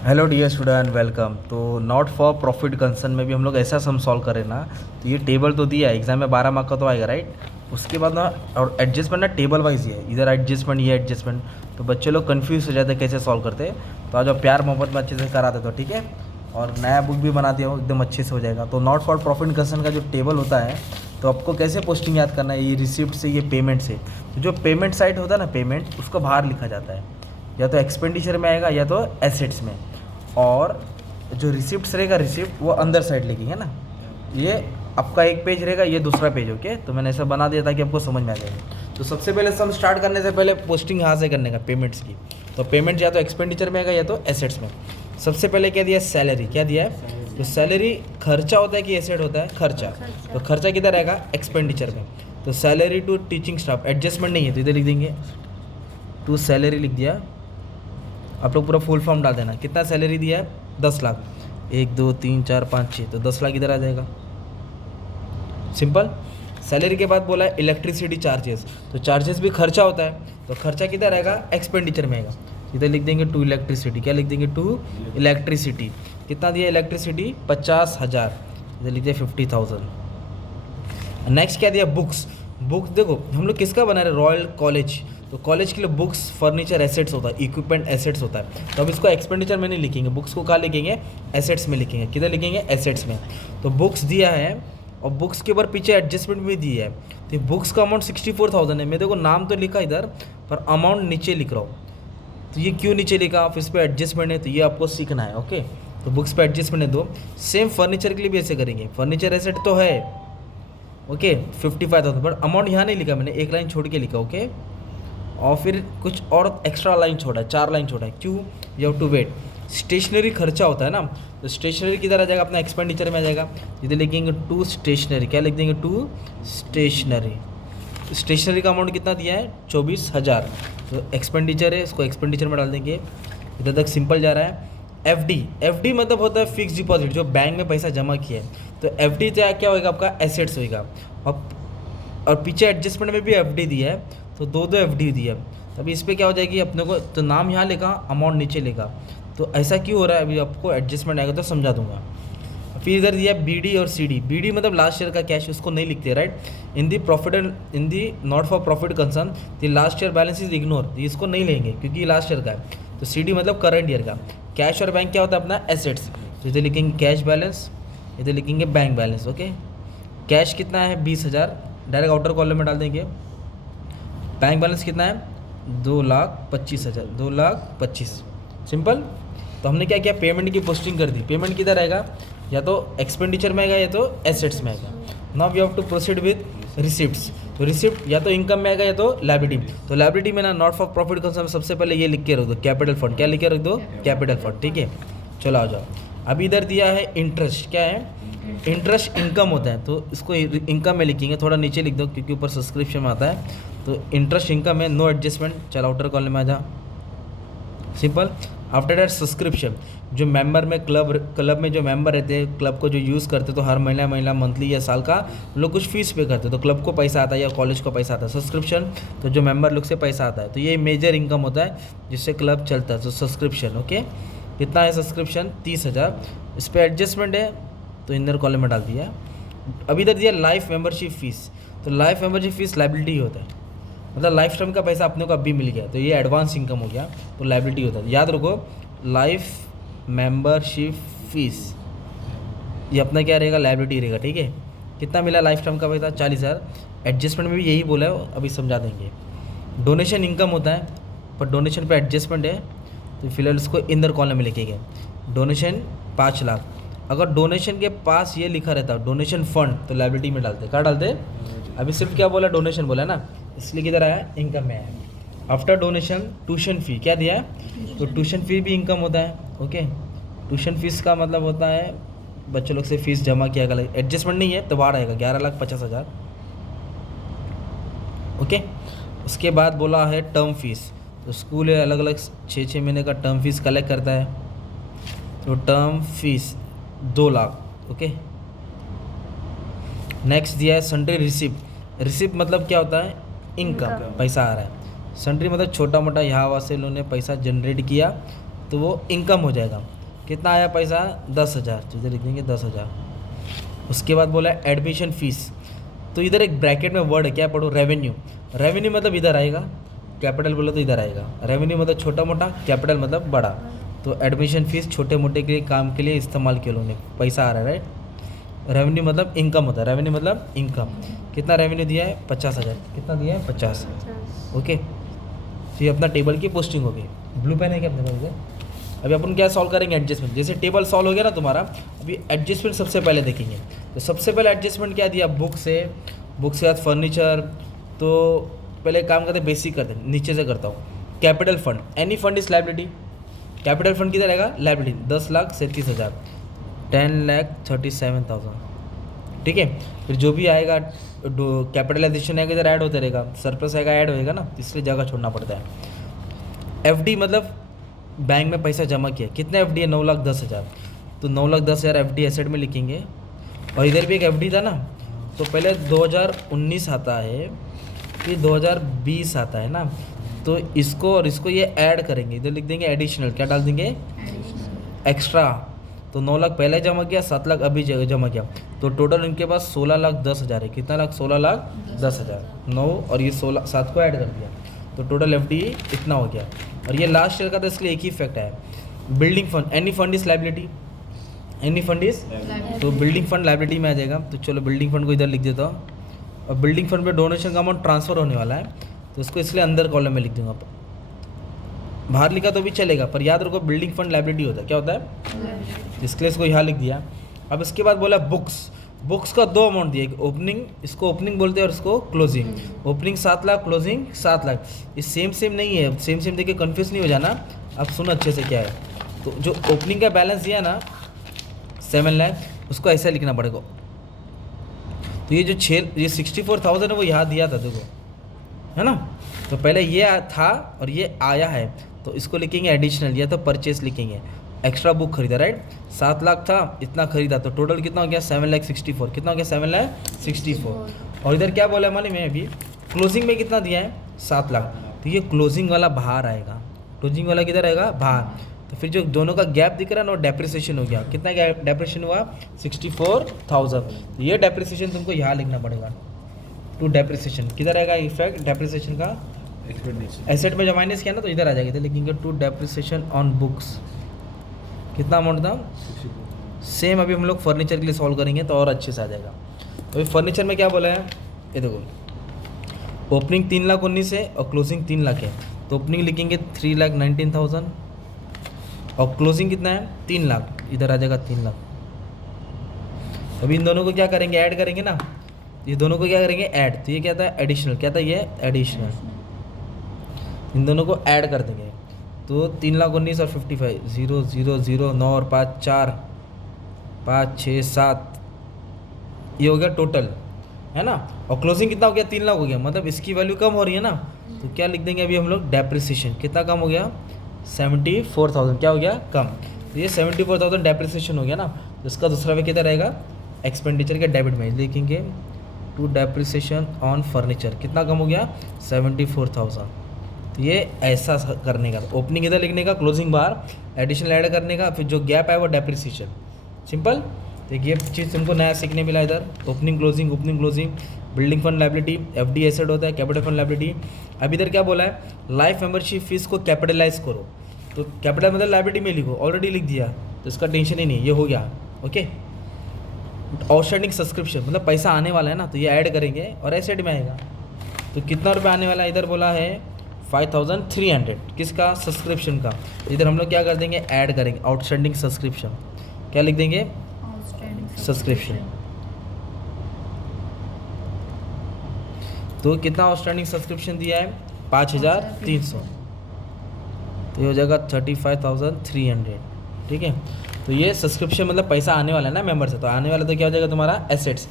Hello dear student, welcome. तो not for profit concern में भी हम लोग ऐसा सम सॉल्व करें ना, तो ये टेबल तो दिया है एग्जाम में 12 मार्क का तो आएगा, राइट। उसके बाद ना और एडजस्टमेंट ना टेबल वाइज ही है, इधर एडजस्टमेंट ये एडजस्टमेंट, तो बच्चे लोग कंफ्यूज हो जाते हैं कैसे सॉल्व करते हैं। तो आज आप प्यार मोहब्बत में अच्छे से करा देते हो, ठीक है। और नया बुक भी बना दिया हो, एकदम अच्छे से हो जाएगा। तो नॉट फॉर प्रॉफिट कंसर्न का जो टेबल होता है, तो आपको कैसे पोस्टिंग याद करना है, ये रिसिप्ट से, ये पेमेंट से। तो जो पेमेंट साइड होता है ना, पेमेंट उसको बाहर लिखा जाता है, या तो एक्सपेंडिचर में आएगा या तो एसेट्स में। और जो रिसिप्ट्स रहेगा, रिसिप्ट वो अंदर साइड लिखेंगे ना। ये आपका एक पेज रहेगा, ये दूसरा पेज, ओके। तो मैंने ऐसा बना दिया ताकि आपको समझ में आ जाएगा। तो सबसे पहले सम स्टार्ट करने से पहले पोस्टिंग यहाँ से करने का पेमेंट्स की। तो पेमेंट या तो एक्सपेंडिचर में आएगा या तो एसेट्स में। सबसे पहले क्या दिया है, सैलरी। क्या दिया है, तो सैलरी खर्चा होता है कि एसेट होता है, खर्चा। तो खर्चा किधर आएगा, एक्सपेंडिचर में। तो salary to teaching staff, adjustment नहीं है तो इधर लिख देंगे टू सैलरी, लिख दिया। आप लोग पूरा फुल फॉर्म डाल देना। कितना सैलरी दिया है, 10 लाख। 1 2 3 4 5 6, तो 10 लाख इधर आ जाएगा, सिंपल। सैलरी के बाद बोला है इलेक्ट्रिसिटी चार्जेस, तो चार्जेस भी खर्चा होता है, तो खर्चा किधर आएगा, एक्सपेंडिचर में आएगा। इधर लिख देंगे टू इलेक्ट्रिसिटी। क्या लिख देंगे, टू इलेक्ट्रिसिटी। कितना दिया इलेक्ट्रिसिटी, 50,000। इधर लिख दिया 50,000। नेक्स्ट क्या दिया, बुक्स। बुक्स देखो हम लोग किसका बना रहे, रॉयल कॉलेज। तो कॉलेज के लिए बुक्स फर्नीचर एसेट्स होता है, इक्विपमेंट एसेट्स होता है। तो अब इसको एक्सपेंडिचर में नहीं लिखेंगे, बुक्स को कहाँ लिखेंगे, एसेट्स में लिखेंगे। किधर लिखेंगे, एसेट्स में। तो बुक्स दिया है और बुक्स के ऊपर पीछे एडजस्टमेंट भी दी है। तो बुक्स का अमाउंट 64,000 है। मैं देखो नाम तो लिखा इधर, पर अमाउंट नीचे लिख रहा हूँ। तो ये क्यों नीचे लिखा, आप इस पर एडजस्टमेंट है, तो ये आपको सीखना है, ओके। तो बुक्स पे एडजस्टमेंट है दो। सेम फर्नीचर के लिए भी ऐसे करेंगे, फर्नीचर एसेट तो है, ओके, 55,000, बट अमाउंट यहाँ नहीं लिखा मैंने, एक लाइन छोड़ के लिखा, ओके। और फिर कुछ और एक्स्ट्रा लाइन छोड़ा है, 4 लाइन छोड़ा है, क्यों, you have to wait. Stationery खर्चा होता है ना, तो स्टेशनरी किधर आ जाएगा, अपना एक्सपेंडिचर में आ जाएगा। इधर लिखेंगे टू स्टेशनरी। क्या लिख देंगे, टू स्टेशनरी। स्टेशनरी का अमाउंट कितना दिया है, 24,000। तो एक्सपेंडिचर है, इसको एक्सपेंडिचर में डाल देंगे। इधर तक सिंपल जा रहा है। एफडी, एफडी मतलब होता है फिक्स डिपॉजिट, जो बैंक में पैसा जमा किया है। तो एफडी क्या होगा, आपका एसेट्स होगा। और पीछे एडजस्टमेंट में भी एफडी दिया है, तो दो दो एफडी दिया है। अभी इस पर क्या हो जाएगी अपने को, तो नाम यहाँ लिखा, अमाउंट नीचे लिखा। तो ऐसा क्यों हो रहा है, अभी आपको एडजस्टमेंट आएगा तो समझा दूंगा। फिर इधर दिया बीडी और सीडी। बीडी मतलब लास्ट ईयर का कैश, उसको नहीं लिखते, right. In the not for profit concern the last year balance is ignore, इसको नहीं लेंगे क्योंकि ये लास्ट ईयर का है। तो सीडी मतलब करंट ईयर का। कैश और बैंक क्या होता है, अपना एसेट्स। तो इधर लिखेंगे कैश बैलेंस, इधर लिखेंगे बैंक बैलेंस, ओके। कैश कितना है, 20,000, डायरेक्ट आउटर कॉलम में डाल देंगे। बैंक बैलेंस कितना है, 2,25,000, 2,25,000, सिंपल। तो हमने क्या किया, पेमेंट की पोस्टिंग कर दी। पेमेंट किधर आएगा, या तो एक्सपेंडिचर में आएगा या तो एसेट्स में आएगा। Now we have to proceed with receipts. तो रिसिप्ट या तो इनकम में आएगा या तो लायबिलिटी। तो लायबिलिटी में ना नॉट फॉर प्रॉफिट कंसर्न सबसे पहले ये लिख के रख दो, कैपिटल फंड। क्या लिख के रख दो, कैपिटल फंड, ठीक है। चलो आ जाओ। अभी इधर दिया है इंटरेस्ट। क्या है, इंटरेस्ट इनकम होता है, तो इसको इनकम में लिखेंगे। थोड़ा नीचे लिख दो क्योंकि ऊपर सब्सक्रिप्शन में आता है। तो इंटरेस्ट इनकम है, नो एडजस्टमेंट। चल आउटर कॉलम में आ जा, सिंपल। आफ्टर दैट सब्सक्रिप्शन, जो मेंबर में क्लब में जो मेंबर रहते हैं, क्लब को जो यूज़ करते, तो हर महीना मंथली या साल का लोग कुछ फीस पे करते, तो क्लब को पैसा आता है या कॉलेज को पैसा आता है। सब्सक्रिप्शन तो जो मेंबर लोग से पैसा आता है, तो ये मेजर इनकम होता है जिससे क्लब चलता है, तो सब्सक्रिप्शन, ओके। कितना है सब्सक्रिप्शन, 30,000। इस पर एडजस्टमेंट है तो इनर कॉलम में डाल दिया। अभी इधर दिया लाइफ मेंबरशिप फीस। तो लाइफ मेंबरशिप फीस लाइबिलिटी होता है, मतलब लाइफ टाइम का पैसा अपने को अभी मिल गया, तो ये एडवांस इनकम हो गया, तो लाइबिलिटी होता है। याद रखो, लाइफ मेंबरशिप फीस ये अपना क्या रहेगा, लाइबिलिटी रहेगा, ठीक है। कितना मिला लाइफ टाइम का पैसा, 40,000। एडजस्टमेंट में भी यही बोला है, अभी समझा देंगे। डोनेशन इनकम होता है, पर डोनेशन पे एडजस्टमेंट है, तो फिलहाल इसको इंदर कॉलम में लिखे गए। डोनेशन 5 लाख। अगर डोनेशन के पास ये लिखा रहता डोनेशन फंड, तो लाइबिलिटी में डालते, क्या डालते। अभी सिर्फ क्या बोला, डोनेशन बोला ना, इसलिए किधर आया, इनकम में आया। आफ्टर डोनेशन ट्यूशन फ़ी क्या दिया है, तो ट्यूशन फ़ी भी इनकम होता है, ओके। ट्यूशन फीस का मतलब होता है बच्चों लोग से फीस जमा किया गया, एडजस्टमेंट नहीं है तो बाहर आएगा, 11,50,000, ओके। उसके बाद बोला है टर्म फीस। तो स्कूल है अलग अलग 6-6 महीने का टर्म फीस कलेक्ट करता है, तो term fees 2 lakh, okay. Next दिया है सन्ड्री रिसिप्ट। रिसिप्ट मतलब क्या होता है, इनकम, पैसा आ रहा है। सन्ड्री मतलब छोटा मोटा यहाँ वहाँ से लोगों ने पैसा जनरेट किया, तो वो इनकम हो जाएगा। कितना आया पैसा? 10,000, तो इधर लिख देंगे 10,000। उसके बाद बोला एडमिशन फ़ीस, तो इधर एक ब्रैकेट में वर्ड है, क्या पढ़ो? रेवेन्यू। रेवेन्यू मतलब इधर आएगा, कैपिटल बोलो तो इधर आएगा। रेवेन्यू मतलब छोटा मोटा, कैपिटल मतलब बड़ा। तो एडमिशन फ़ीस छोटे मोटे के लिए काम के लिए इस्तेमाल किया उन्होंने, पैसा आ रहा है, राइट। रेवेन्यू मतलब इनकम होता है, रेवेन्यू मतलब इनकम। कितना रेवेन्यू दिया है? 50,000। कितना दिया है? 50। ओके, तो ये अपना टेबल की पोस्टिंग होगी। ब्लू पेन है क्या अपने पास? अभी अपन क्या सॉल्व करेंगे? एडजस्टमेंट। जैसे टेबल सॉल्व हो गया ना तुम्हारा, अभी एडजस्टमेंट सबसे पहले देखेंगे। तो सबसे पहले एडजस्टमेंट क्या दिया? बुक से बाद फर्नीचर। तो पहले काम करते, बेसिक करते, नीचे से करता हूँ। Capital fund, any fund is liability. Capital fund किधर रहेगा? लाइबिलिटी। 10,37,000, 10,37,000, ठीक है। फिर जो भी आएगा कैपिटलाइजेशन आएगा इधर ऐड होता रहेगा, सरप्लस आएगा ऐड होएगा ना, इसलिए जगह छोड़ना पड़ता है। एफडी मतलब बैंक में पैसा जमा किया। कितना एफडी है? 9,10,000। तो 9,10,000 एफडी एसेट में लिखेंगे। और इधर भी एक एफडी था ना, तो पहले 2019 आता है, फिर 2020 आता है ना, तो इसको और इसको ये ऐड करेंगे, इधर लिख देंगे एडिशनल। क्या डाल देंगे? एक्स्ट्रा। तो 9 लाख पहले जमा किया, 7 लाख अभी जमा किया, तो टोटल इनके पास 16,10,000 है। कितना लाख? 16,10,000। 9 और ये 16, 7 को ऐड कर दिया, तो टोटल एफडी इतना हो गया। और ये लास्ट ईयर का था, इसलिए एक ही इफेक्ट है। Building fund, any fund is liability. Any fund is, तो बिल्डिंग फंड लाइबिलिटी में आ जाएगा। तो चलो बिल्डिंग फंड को इधर लिख देता हूँ। और बिल्डिंग फंड पे डोनेशन का अमाउंट ट्रांसफ़र होने वाला है, तो उसको इसलिए अंदर कॉलम में लिख दूंगा। बाहर लिखा तो भी चलेगा, पर याद रखो बिल्डिंग फंड लाइबिलिटी होता है। क्या होता है? इसके लिए इसको यहाँ लिख दिया। अब इसके बाद बोला बुक्स। बुक्स का 2 अमाउंट दिया, एक ओपनिंग, इसको ओपनिंग बोलते हैं, और इसको closing. Opening 7 lakh, closing 7 lakh. ये सेम नहीं है, सेम देखिए कन्फ्यूज नहीं हो जाना। अब सुनो अच्छे से क्या है। तो जो ओपनिंग का बैलेंस दिया ना 7 लाख, उसको ऐसा लिखना पड़ेगा। तो ये जो 64,000 है वो यहाँ दिया था, देखो, है ना। तो पहले ये था और ये आया है, तो इसको लिखेंगे एडिशनल, या तो परचेस लिखेंगे। एक्स्ट्रा बुक खरीदा, राइट। 7 लाख था, इतना खरीदा, तो टोटल कितना हो गया? 7,64,000। कितना हो गया? 7,64,000। और इधर क्या बोला है मालूम है? अभी क्लोजिंग में कितना दिया है? 7 लाख। तो ये क्लोजिंग वाला बाहर आएगा। क्लोजिंग वाला किधर आएगा? बाहर। तो फिर जो दोनों का गैप दिख रहा है ना, वो डेप्रिसिएशन हो गया। कितना गैप डेप्रिसिएशन हुआ? 64,000। तो ये डेप्रिसिएशन तुमको यहाँ लिखना पड़ेगा। टू डेप्रिसिएशन किधर आएगा? इफेक्ट डेप्रिसिएशन का एसेट में जब माइनस किया ना, तो इधर आ जाएगा। इधर लिखेंगे टू डेप्रिसिएशन ऑन बुक्स। कितना अमाउंट था? सेम अभी हम लोग फर्नीचर के लिए सॉल्व करेंगे तो और अच्छे से आ जाएगा। तो फर्नीचर में क्या बोला है? ये देखो, ओपनिंग 3,19,000 है और क्लोजिंग 3 लाख है। तो ओपनिंग लिखेंगे 3,19,000 और क्लोजिंग कितना है? 3 लाख। इधर आ जाएगा 3 लाख। अभी इन दोनों को क्या करेंगे? ऐड करेंगे ना। ये दोनों को क्या करेंगे? ऐड। तो ये क्या था? एडिशनल। क्या था ये? एडिशनल। इन दोनों को ऐड कर देंगे। तो 3,19,000 और 55, 0 0 0 9 और 5 4 5 6 7, ये हो गया टोटल, है ना। और क्लोजिंग कितना हो गया? 3 लाख हो गया, मतलब इसकी वैल्यू कम हो रही है ना। तो क्या लिख देंगे अभी हम लोग? डेप्रिसिएशन। कितना कम हो गया? 74,000। क्या हो गया? कम। तो ये 74,000 डेप्रिसिएशन हो गया ना। तो इसका दूसरा वे किधर रहेगा? एक्सपेंडिचर के डेबिट में लिखेंगे टू डेप्रिसिएशन ऑन फर्नीचर। कितना कम हो गया? 74,000। तो ये ऐसा करने का, ओपनिंग इधर लिखने का, क्लोजिंग बाहर, एडिशनल ऐड करने का, फिर जो गैप है वो डेप्रिसिएशन। सिंपल। तो ये चीज़ तुमको नया सीखने मिला इधर। Opening closing, building fund liability, FD asset होता है, कैपिटल फंड लाइबिलिटी। अब इधर क्या बोला है? लाइफ मेंबरशिप फीस को कैपिटलाइज करो। तो कैपिटल मतलब लाइबिलिटी में लिखो, ऑलरेडी लिख दिया, तो इसका टेंशन ही नहीं, ये हो गया। ओके। आउटस्टैंडिंग सब्सक्रिप्शन मतलब पैसा आने वाला है ना, तो ये ऐड करेंगे और एसेट में आएगा। तो कितना रुपये आने वाला है? इधर बोला है 5,300। किसका? सब्सक्रिप्शन का। इधर हम लोग क्या कर देंगे? ऐड करेंगे आउटस्टैंडिंग सब्सक्रिप्शन। क्या लिख देंगे? सब्सक्रिप्शन। तो कितना आउटस्टैंडिंग सब्सक्रिप्शन दिया है? 5,300। तो ये हो जाएगा 35,300। ठीक है। तो ये सब्सक्रिप्शन मतलब पैसा आने वाला है ना मेंबर से, तो आने वाला तो क्या हो जाएगा तुम्हारा? एसेट्स।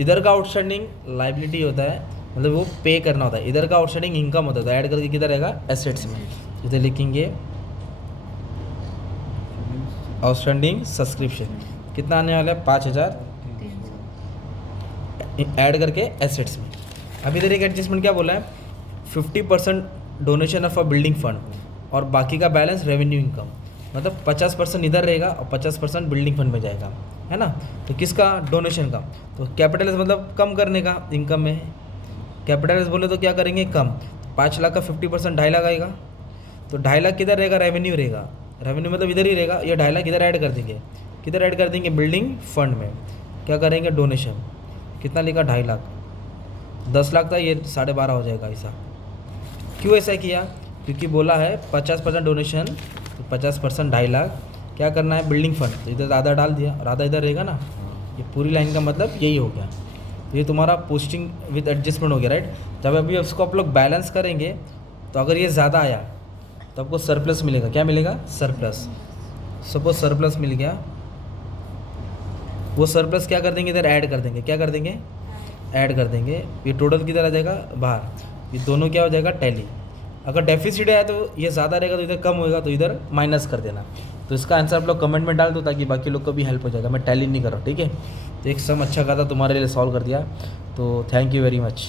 इधर का आउटस्टैंडिंग लाइबिलिटी होता है, मतलब वो पे करना होता है। इधर का आउटस्टैंडिंग इनकम होता है, तो ऐड करके किधर रहेगा? एसेट्स में। इधर लिखेंगे आउटस्टैंडिंग सब्सक्रिप्शन। कितना आने वाला है? 5,000 ऐड करके एसेट्स में। अब इधर एक एडजस्टमेंट क्या बोला है? 50% donation of a building fund और बाकी का बैलेंस रेवेन्यू इनकम। मतलब 50% इधर रहेगा और 50% बिल्डिंग फंड में जाएगा, है ना। तो किसका, डोनेशन का। तो कैपिटल मतलब कम करने का इनकम में, कैपिटल बोले तो क्या करेंगे, कम। 5 लाख का 50% 2.5 लाख आएगा, तो 2.5 लाख किधर रहेगा, रेवेन्यू रहेगा, रेवेन्यू मतलब इधर ही रहेगा। ये 2.5 लाख इधर ऐड कर देंगे, किधर ऐड कर देंगे, बिल्डिंग फंड में। क्या करेंगे, डोनेशन, कितना लिखा, 2.5 लाख, 10 लाख था, ये 12.5 हो जाएगा ऐसा। क्यों ऐसा किया, क्योंकि बोला है 50% डोनेशन, तो 50% 2.5 लाख क्या करना है, बिल्डिंग फंड, तो इधर आधा डाल दिया और आधा इधर रहेगा ना। ये पूरी लाइन का मतलब यही हो गया। तो ये तुम्हारा पोस्टिंग विद एडजस्टमेंट हो गया, राइट। जब अभी उसको आप लोग बैलेंस करेंगे तो अगर ये ज़्यादा आया तो आपको सरप्लस मिलेगा। क्या मिलेगा, सरप्लस। सपोज सरप्लस मिल गया, वो सरप्लस क्या कर देंगे, इधर ऐड कर देंगे। क्या कर देंगे, ऐड कर देंगे। ये टोटल किधर आ जाएगा, बाहर। ये दोनों क्या हो जाएगा, टैली। अगर डेफिसिट है तो ये ज़्यादा रहेगा तो इधर कम होएगा, तो इधर माइनस कर देना। तो इसका आंसर आप लोग कमेंट में डाल दो ताकि बाकी लोग को भी हेल्प हो जाएगा। मैं टैली नहीं कर रहा, ठीक है। तो एक सम अच्छा खासा तुम्हारे लिए सॉल्व कर दिया, तो थैंक यू वेरी मच।